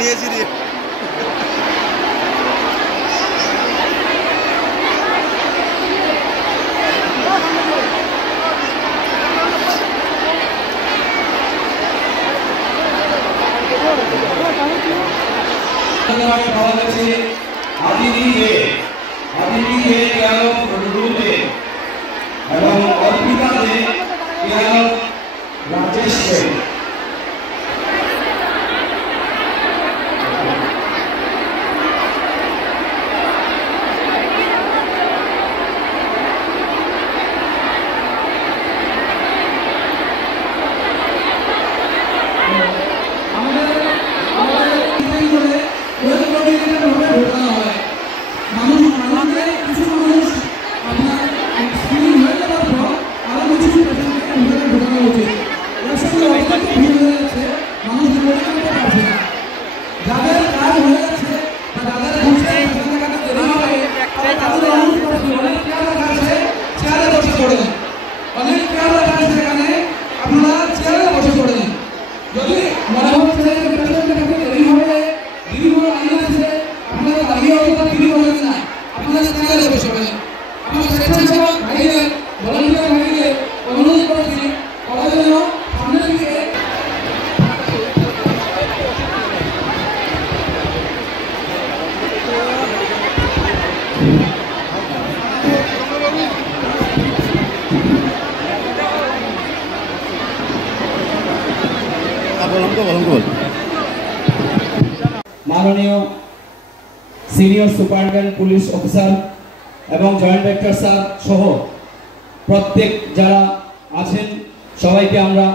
নিয়েছি রে। পাওয়া গেছে আদিনি দে রুদে এবং অর্পিতা দে রাজেশ দে। माननीय सिनियर सुपारिनटेंडेंट पुलिस अफिसार एवं जॉइंट डायरेक्टर सर सह प्रत्येक যারা আছেন সবাইকে আমরা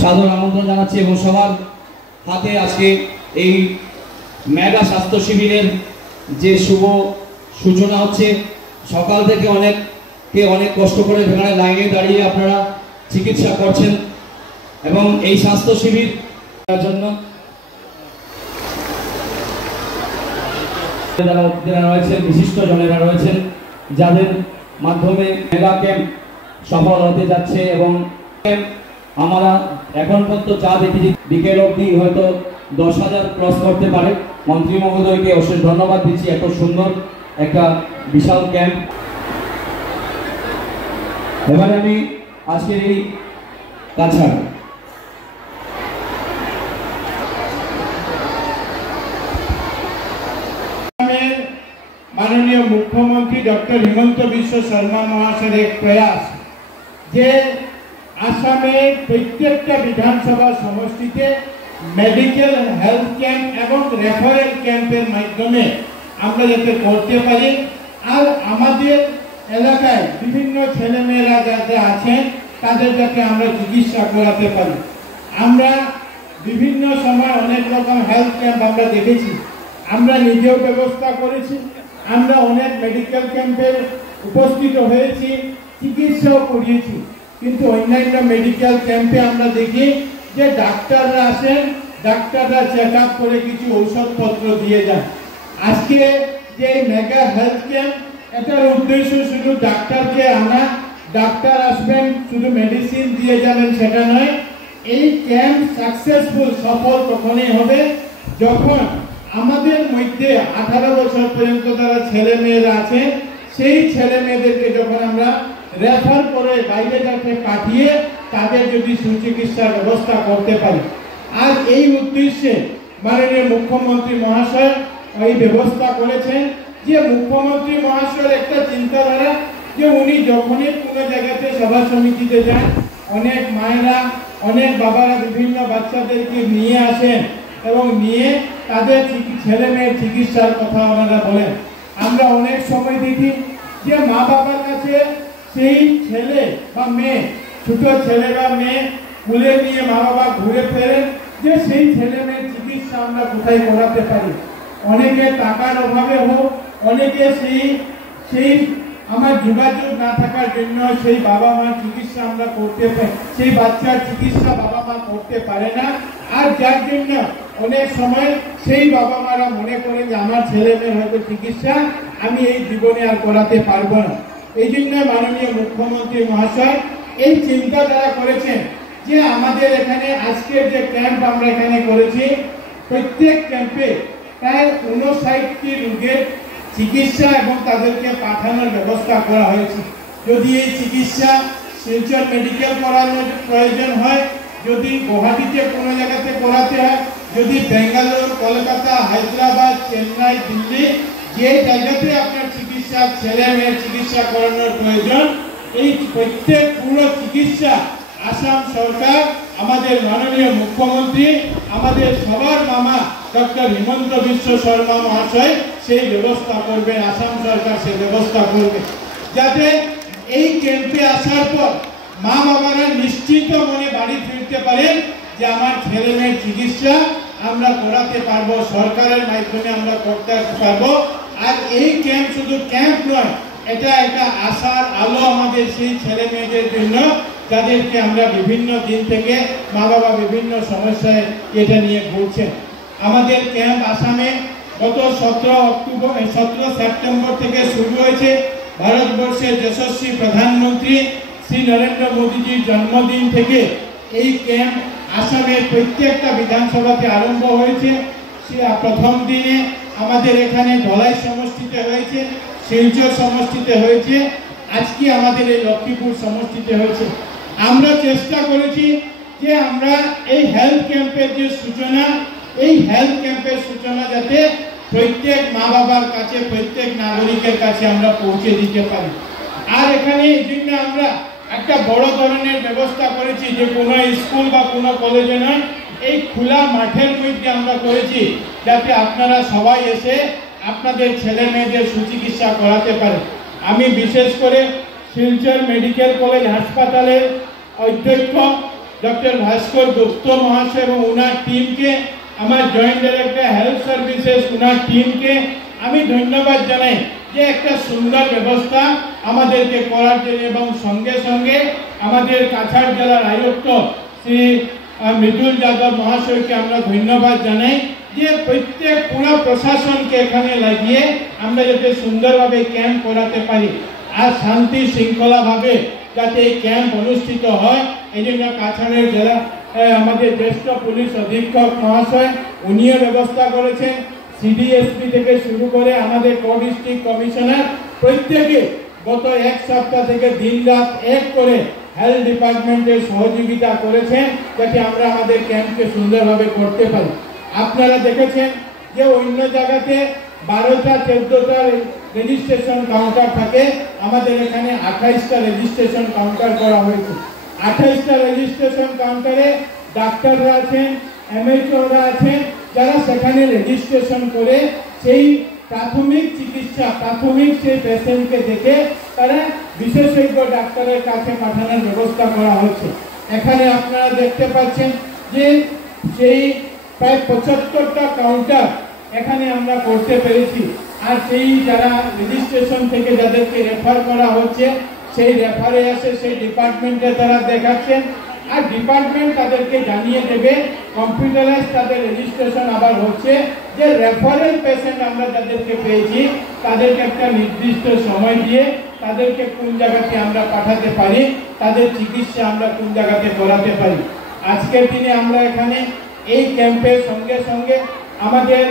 সাদর আমন্ত্রণ জানাচ্ছি এবং সবার হাতে আজকে এই মেগা স্বাস্থ্য শিবিরের যে শুভ সূচনা হচ্ছে। সকাল থেকে অনেক কষ্ট করে এখানে লাইনে দাঁড়িয়ে আপনারা চিকিৎসা করছেন এবং এই স্বাস্থ্য শিবির জন্য যারা রয়েছেন বিশিষ্ট জনেরা রয়েছেন যাদের মাধ্যমে মেগা ক্যাম্প সফল হতে যাচ্ছে এবং আমরা এখন পর্যন্ত যা দেখি বিকেল অবধি হয়তো 10,000 ক্রস করতে পারে। মন্ত্রী মহোদয়কে অশেষ ধন্যবাদ দিচ্ছি এত সুন্দর একটা বিশাল ক্যাম্প। এবারে আমি আজকের এই কাছাড় माननीय मुख्यमंत्री डॉक्टर हिमंत विश्व शर्मा महाशय एक प्रयास जे आसामे प्रत्येक विधानसभा समष्टिते मेडिकल हेल्थ कैंप एवं रेफारेल कैंपर माध्यमे আমরা যাতে করতে পারি আর আমাদের এলাকায় বিভিন্ন ছেলেমেয়েরা যাতে আছেন তাদের যাতে আমরা চিকিৎসা করাতে পারি। আমরা বিভিন্ন সময় অনেক রকম হেলথ ক্যাম্প আমরা দেখেছি, আমরা নিজেও ব্যবস্থা করেছি, আমরা অনেক মেডিকেল ক্যাম্পে উপস্থিত হয়েছি, চিকিৎসাও করিয়েছি। কিন্তু অন্যান্য মেডিকেল ক্যাম্পে আমরা দেখি যে ডাক্তাররা আসেন, ডাক্তাররা চেক আপ করে কিছু ঔষধপত্র দিয়ে যান। আজকে যে মেগা হেলথ ক্যাম্প এটার উদ্দেশ্য শুধু ডাক্তারকে আনা, ডাক্তার আসবেন শুধু মেডিসিন দিয়ে যাবেন সেটা নয়। এই ক্যাম্প সাকসেসফুল সফল তখনই হবে যখন আমাদের মধ্যে 18 বছর পর্যন্ত যারা ছেলে মেয়েরা আছে সেই ছেলে মেয়েদেরকে যখন আমরা রেফার করে বাইরে যাতে পাঠিয়ে তাদের যদি সুচিকিৎসার ব্যবস্থা করতে পারি। আর এই উদ্দেশ্যে মাননীয় মুখ্যমন্ত্রী মহাশয় এই ব্যবস্থা করেছেন যে মুখ্যমন্ত্রী মহাশয়ের একটা চিন্তাধারা যে উনি যখনই কোনো জায়গাতে সভা সমিতিতে যান অনেক মায়েরা অনেক বাবারা বিভিন্ন বাচ্চাদেরকে নিয়ে আসেন এবং নিয়ে তাদের ছেলে মেয়ের চিকিৎসার কথা ওনারা বলেন। আমরা অনেক সময় দেখি যে মা বাবার কাছে সেই ছেলে বা মেয়ে, ছোট ছেলে বা মেয়ে কুলে নিয়ে মা বাবা ঘুরে ফেরেন যে সেই ছেলে মেয়ের চিকিৎসা আমরা কোথায় করাতে পারি। অনেকে টাকার অভাবে হোক, অনেকে সেই আমার যোগাযোগ না থাকার জন্য সেই বাবা মার চিকিৎসা আমরা করতে পারি, সেই বাচ্চার চিকিৎসা বাবা মা করতে পারে না। আর যার জন্য অনেক সময় সেই বাবা মারা মনে করেন যে আমার ছেলে মেয়ের হয়তো চিকিৎসা আমি এই জীবনে আর করাতে পারবো না। এই জন্য মাননীয় মুখ্যমন্ত্রী মহাশয় এই চিন্তা যারা করেছেন যে আমাদের এখানে আজকের যে ক্যাম্প আমরা এখানে করেছি প্রত্যেক ক্যাম্পে প্রায় 59টি রোগের চিকিৎসা এবং তাদেরকে পাঠানোর ব্যবস্থা করা হয়েছে। যদি এই চিকিৎসা শিলচর মেডিকেল করানোর প্রয়োজন হয়, যদি গুয়াহাটিতে কোনো জায়গাতে করাতে হয়, যদি বেঙ্গালোর, কলকাতা, হায়দ্রাবাদ, চেন্নাই, দিল্লি, যে জায়গাতে আপনার চিকিৎসা, ছেলে মেয়ের চিকিৎসা করানোর প্রয়োজন, এই প্রত্যেক পুরো চিকিৎসা আসাম সরকার, আমাদের মাননীয় মুখ্যমন্ত্রী, আমাদের সবার মামা ডক্টর হিমন্ত বিশ্ব শর্মা মহাশয় সেই ব্যবস্থা করবে। আসাম সরকার সেই ব্যবস্থা করবে যাতে এই ক্যাম্পে আসার পর মা বাবারা নিশ্চিত মনে বাড়ি ফিরতে পারেন যে আমার ছেলে মেয়ের চিকিৎসা আমরা করাতে পারবো, সরকারের মাধ্যমে আমরা করতে পারবো। আর এই ক্যাম্প শুধু ক্যাম্প নয়, এটা একটা আশার আলো আমাদের সেই ছেলে মেয়েদের জন্য যাদেরকে আমরা বিভিন্ন দিন থেকে মা বাবা বিভিন্ন সমস্যায় এটা নিয়ে ঘুরছেন। আমাদের ক্যাম্প আসামে গত 17 সেপ্টেম্বর থেকে শুরু হয়েছে। ভারতবর্ষের যশস্বী প্রধানমন্ত্রী শ্রী নরেন্দ্র মোদীজির জন্মদিন থেকে এই ক্যাম্প আসামের প্রত্যেকটা বিধানসভাতে আরম্ভ হয়েছে। প্রথম দিনে আমাদের এখানে ধলাই সমষ্টিতে হয়েছে, শিলচর সমষ্টিতে হয়েছে, আজকে আমাদের এই লক্ষ্মীপুর সমষ্টিতে হয়েছে। আমরা চেষ্টা করেছি যে আমরা এই হেলথ ক্যাম্পের যে সূচনা, এই হেলথ ক্যাম্পের সূচনা যাতে প্রত্যেক মা বাবার কাছে, প্রত্যেক নাগরিকের কাছে আমরা পৌঁছে দিতে পারি। আর এখানে এই জন্য আমরা একটা বড় ধরনের ব্যবস্থা করেছি যে কোনো স্কুল বা কোনো কলেজে নয়, এই খোলা মাঠের মধ্যে আমরা করেছি যাতে আপনারা সবাই এসে আপনাদের ছেলে মেয়েদের সুচিকিৎসা করাতে পারে। আমি বিশেষ করে শিলচর মেডিকেল কলেজ হাসপাতালের অধ্যক্ষ ডক্টর ভাস্কর গুপ্ত মহাশয় এবং ওনার টিমকে, আমার জয়েন্ট ডাইরেক্টর হেলথ সার্ভিসেস ওনার টিমকে আমি ধন্যবাদ জানাই যে একটা সুন্দর ব্যবস্থা আমাদেরকে করার জন্য। এবং সঙ্গে সঙ্গে আমাদের কাছাড় জেলার আয়ুক্ত শ্রী মৃদুল যাদব মহাশয়কে আমরা ধন্যবাদ জানাই যে প্রত্যেক পুরো প্রশাসনকে এখানে লাগিয়ে আমরা যাতে সুন্দরভাবে ক্যাম্প করাতে পারি আর শান্তি শৃঙ্খলাভাবে যাতে এই ক্যাম্প অনুষ্ঠিত হয়। এই জন্য কাছাড়ের জেলা আমাদের জ্যেষ্ঠ পুলিশ অধীক্ষক মহাশয় উনিও ব্যবস্থা করেছেন। সিডিএসপি থেকে শুরু করে আমাদের ডিস্ট্রিক্ট কমিশনার প্রত্যেকে গত এক সপ্তাহ থেকে দিন রাত এক করে হেলথ ডিপার্টমেন্টের সহযোগিতা করেছেন যাতে আমরা আমাদের ক্যাম্পকে সুন্দরভাবে করতে পারি। আপনারা দেখেছেন যে অন্য জায়গাতে 12টা 14টা রেজিস্ট্রেশন কাউন্টার থাকে, আমাদের এখানে 28টা রেজিস্ট্রেশন কাউন্টার করা হয়েছে। 28টা রেজিস্ট্রেশন কাউন্টারে ডাক্তাররা আছেন, এমএইচওরা আছেন, যারা সেখানে রেজিস্ট্রেশন করে সেই প্রাথমিক চিকিৎসা, প্রাথমিক সেই পেশেন্টকে দেখে তারা বিশেষজ্ঞ ডাক্তারের কাছে পাঠানোর ব্যবস্থা করা হচ্ছে। এখানে আপনারা দেখতে পাচ্ছেন যে সেই প্রায় 75টা কাউন্টার এখানে আমরা করতে পেরেছি। আর সেই যারা রেজিস্ট্রেশন থেকে যাদেরকে রেফার করা হচ্ছে সেই রেফারে এসে সেই ডিপার্টমেন্টে তারা দেখাচ্ছেন আর ডিপার্টমেন্ট তাদেরকে জানিয়ে দেবে, কম্পিউটারাইজ তাদের রেজিস্ট্রেশন আবার হচ্ছে যে রেফারেল পেশেন্ট আমরা যাদেরকে পেয়েছি তাদেরকে একটা নির্দিষ্ট সময় দিয়ে তাদেরকে কোন জায়গাতে আমরা পাঠাতে পারি, তাদের চিকিৎসা আমরা কোন জায়গাতে করাতে পারি। আজকের দিনে আমরা এখানে এই ক্যাম্পের সঙ্গে সঙ্গে আমাদের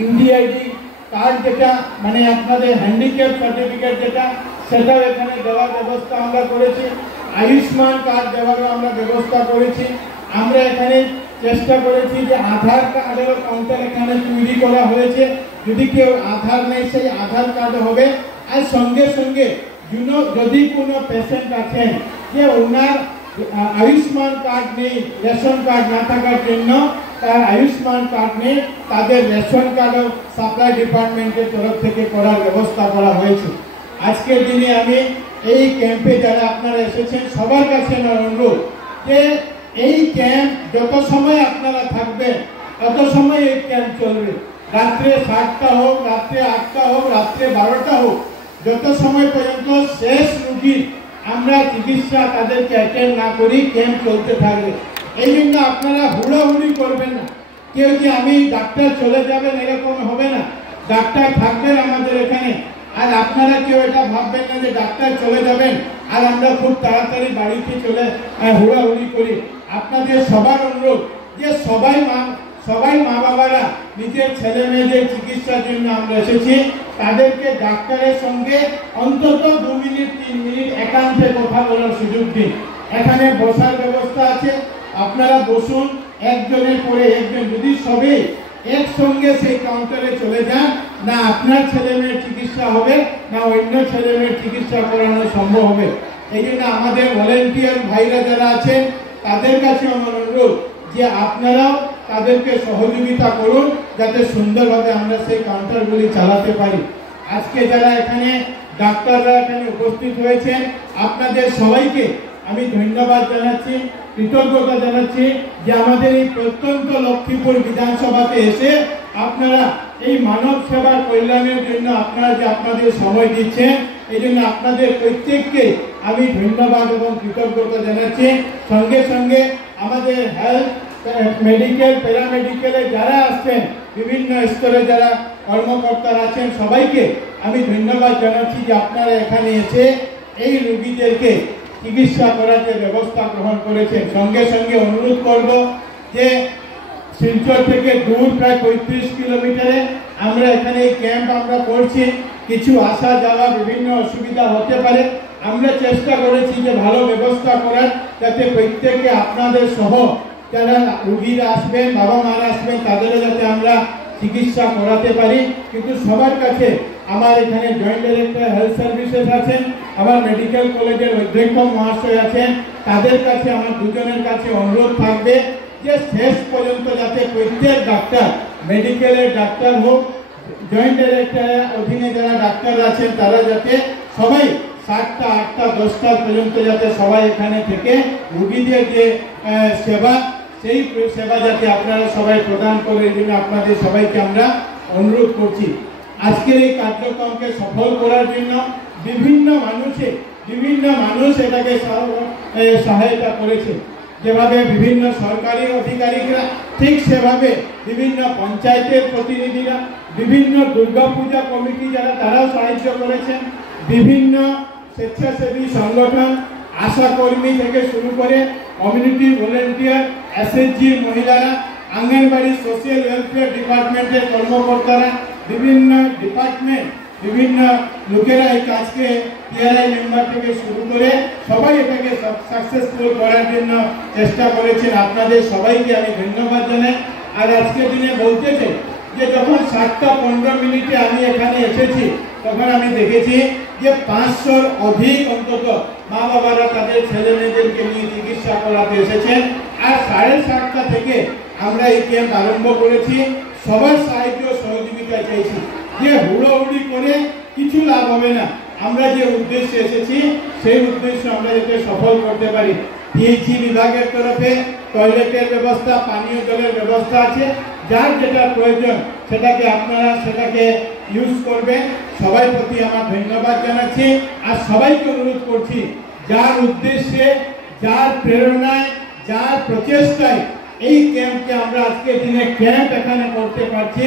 ইউডিআইডি কার্ড যেটা মানে আপনাদের হ্যান্ডিক্যাপ সার্টিফিকেট যেটা সেটাও এখানে দেওয়ার ব্যবস্থা আমরা করেছি। আয়ুষ্মান কার্ড দেওয়ারও আমরা ব্যবস্থা করেছি। আমরা এখানে চেষ্টা করেছি যে আধার কার্ডেরও কাউন্টার এখানে তৈরি করা হয়েছে, যদি কেউ আধার নেই সেই আধার কার্ড হবে। আর সঙ্গে সঙ্গে যদি কোনো পেশেন্ট আছেন যে ওনার আয়ুষ্মান কার্ড নেই, রেশন কার্ড না থাকার জন্য তার আয়ুষ্মান কার্ড নেই, তাদের রেশন কার্ডও সাপ্লাই ডিপার্টমেন্টের তরফ থেকে করার ব্যবস্থা করা হয়েছে। আজকের দিনে আমি এই ক্যাম্পে যারা আপনারা এসেছেন সবার কাছে আমার অনুরোধ যে এই ক্যাম্প যত সময় আপনারা থাকবেন তত সময় এই ক্যাম্প চলবে। রাত্রে 7টা হোক, রাত্রে 8টা হোক, রাত্রে 12টা হোক, যত সময় পর্যন্ত শেষ রোগী আমরা চিকিৎসা তাদেরকে অ্যাটেন্ড না করি ক্যাম্প চলতে থাকবে। এই জন্য আপনারা হুড়াহুড়ি করবেন না, কেউ যে আমি ডাক্তার চলে যাবেন এরকম হবে না, ডাক্তার থাকবেন আমাদের এখানে। আর আপনারা কেউ এটা ভাববেন না যে ডাক্তার চলে যাবেন আর আমরা খুব তাড়াতাড়ি বাড়িতে চলে হুড়াহুড়ি করি। আপনাদের সবার অনুরোধ যে সবাই মা বাবারা নিজের ছেলে মেয়েদের চিকিৎসার জন্য আমরা এসেছি, তাদেরকে ডাক্তারের সঙ্গে অন্তত 2 মিনিট 3 মিনিট একান্তে কথা বলার সুযোগ দিন। এখানে বসার ব্যবস্থা আছে, আপনারা বসুন, একজনের পরে একজন। যদি সবাই একসঙ্গে সেই কাউন্টারে চলে যান, না আপনার ছেলে মেয়ের চিকিৎসা হবে, না অন্য ছেলে মেয়ের চিকিৎসা করানো সম্ভব হবে। এই জন্য আমাদের ভলেন্টিয়ার ভাইরা যারা আছেন তাদের কাছে আমার অনুরোধ যে আপনারাও তাদেরকে সহযোগিতা করুন, যাতে সুন্দরভাবে আমরা সেই কাউন্টারগুলি চালাতে পারি। আজকে যারা এখানে ডাক্তাররা এখানে উপস্থিত হয়েছেন, আপনাদের সবাইকে আমি ধন্যবাদ জানাচ্ছি, কৃতজ্ঞতা জানাচ্ছি যে আমাদের এই প্রত্যন্ত লক্ষ্মীপুর বিধানসভাতে এসে আপনারা এই মানব সেবার কল্যাণের জন্য আপনারা যে আপনাদের সময় দিচ্ছেন, এই জন্য আপনাদের প্রত্যেককে আমি ধন্যবাদ এবং কৃতজ্ঞতা জানাচ্ছি। সঙ্গে সঙ্গে আমাদের হেলথ, মেডিকেল, প্যারামেডিকেলে যারা আসছেন, বিভিন্ন স্তরে যারা কর্মকর্তারা আছেন, সবাইকে আমি ধন্যবাদ জানাচ্ছি যে আপনারা এখানে এসে এই রোগীদেরকে চিকিৎসা করার যে ব্যবস্থা গ্রহণ করেছেন। সঙ্গে সঙ্গে অনুরোধ করব যে শিলচর থেকে দূর প্রায় 35 কিলোমিটারে আমরা এখানে এই ক্যাম্প আমরা করছি, কিছু আসা যাওয়া বিভিন্ন অসুবিধা হতে পারে। আমরা চেষ্টা করেছি যে ভালো ব্যবস্থা করার, যাতে প্রত্যেকে আপনাদের সহ যারা রোগীরা আসবেন, বাবা মারা আসবেন, তাদেরও যাতে আমরা চিকিৎসা করাতে পারি। কিন্তু সবার কাছে আমার এখানে জয়েন্ট ডাইরেক্টর হেলথ সার্ভিসেস আছেন, আমার মেডিকেল কলেজের অধ্যক্ষ মহাশয় আছেন, তাদের কাছে আমার দুজনের কাছে অনুরোধ থাকবে যে শেষ পর্যন্ত যাতে প্রত্যেক ডাক্তার, মেডিকেলের ডাক্তার হোক, জয়েন্ট ডাইরেক্টরের অধীনে যারা ডাক্তার আছেন, তারা যাতে সবাই 7টা 8টা 10টা পর্যন্ত যাতে সবাই এখানে থেকে রোগীদের যে সেবা, সেই সেবা যাতে আপনারা সবাই প্রদান করে, এই জন্য আপনাদের সবাইকে আমরা অনুরোধ করছি। আজকের এই কার্যক্রমকে সফল করার জন্য বিভিন্ন মানুষ এটাকে সহায়তা করেছে। যেভাবে বিভিন্ন সরকারি আধিকারিকরা, ঠিক সেভাবে বিভিন্ন পঞ্চায়েতের প্রতিনিধিরা, বিভিন্ন দুর্গাপূজা কমিটি যারা, তারাও সাহায্য করেছেন। বিভিন্ন স্বেচ্ছাসেবী সংগঠন, আশা কর্মী থেকে শুরু করে কমিউনিটি ভলেন্টিয়ার, এসএসজি মহিলারা, আঙ্গনবাড়ি সোশ্যাল ওয়েলফেয়ার ডিপার্টমেন্টের কর্মকর্তারা, বিভিন্ন ডিপার্টমেন্ট, বিভিন্ন লোকেরা এই কাজকে পিআরআই মেম্বার থেকে শুরু করে সবাই এটাকে সাকসেসফুল করার জন্য চেষ্টা করেছেন। আপনাদের সবাইকে আমি ধন্যবাদ জানাই। আর আজকের দিনে বলতে চাই যে যখন 7টা 15 মিনিটে আমি এখানে এসেছি, তখন আমি দেখেছি যে 500-র অধিক অন্তত মা বাবারা তাদের ছেলে মেয়েদেরকে নিয়ে চিকিৎসা করাতে এসেছেন। আর 7:30টা থেকে আমরা এই ক্যাম্প আরম্ভ করেছি। সবার সাহায্য সহযোগিতা চাইছি, যে হুড়োহুড়ি করে কিছু লাভ হবে না। আমরা যে উদ্দেশ্যে এসেছি, সেই উদ্দেশ্য আমরা যাতে সফল করতে পারি। পিএইচই বিভাগের তরফে টয়লেটের ব্যবস্থা, পানীয় জলের ব্যবস্থা আছে। যার যেটা প্রয়োজন সেটাকে আপনারা ইউজ করবেন। সবাই প্রতি আমার ধন্যবাদ জানাচ্ছি। আর সবাইকে অনুরোধ করছি, যার উদ্দেশ্যে, যার প্রেরণায়, যার প্রচেষ্টায় এই ক্যাম্পকে আমরা আজকের দিনে ক্যাম্প এখানে করতে পারছি,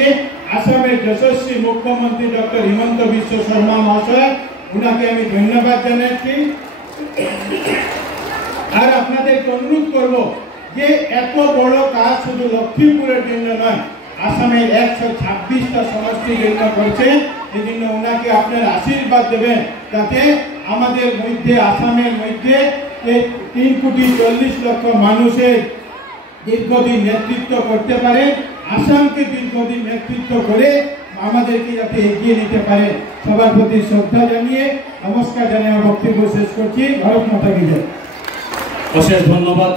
আসামের যশস্বী মুখ্যমন্ত্রী ডক্টর হিমন্ত বিশ্ব শর্মা মহাশয়, উনাকে আমি ধন্যবাদ জানাচ্ছি। আর আপনাদেরকে অনুরোধ করব যে এত বড় কাজ শুধু লক্ষ্মীপুরের জন্য নয়, আসামের 126টা সমষ্টির জন্য করছে। এই জন্য ওনাকে আপনার আশীর্বাদ দেবেন, যাতে আমাদের মধ্যে, আসামের মধ্যে 3,40,00,000 মানুষের দীর্ঘদিন নেতৃত্ব করতে পারে, আসামকে দীর্ঘদিন নেতৃত্ব করে আমাদেরকে যাতে এগিয়ে নিতে পারে। সবার প্রতি শ্রদ্ধা জানিয়ে নমস্কার জানিয়ে বক্তব্য শেষ করছি। ভারত মাতা কি জয়। অশেষ ধন্যবাদ।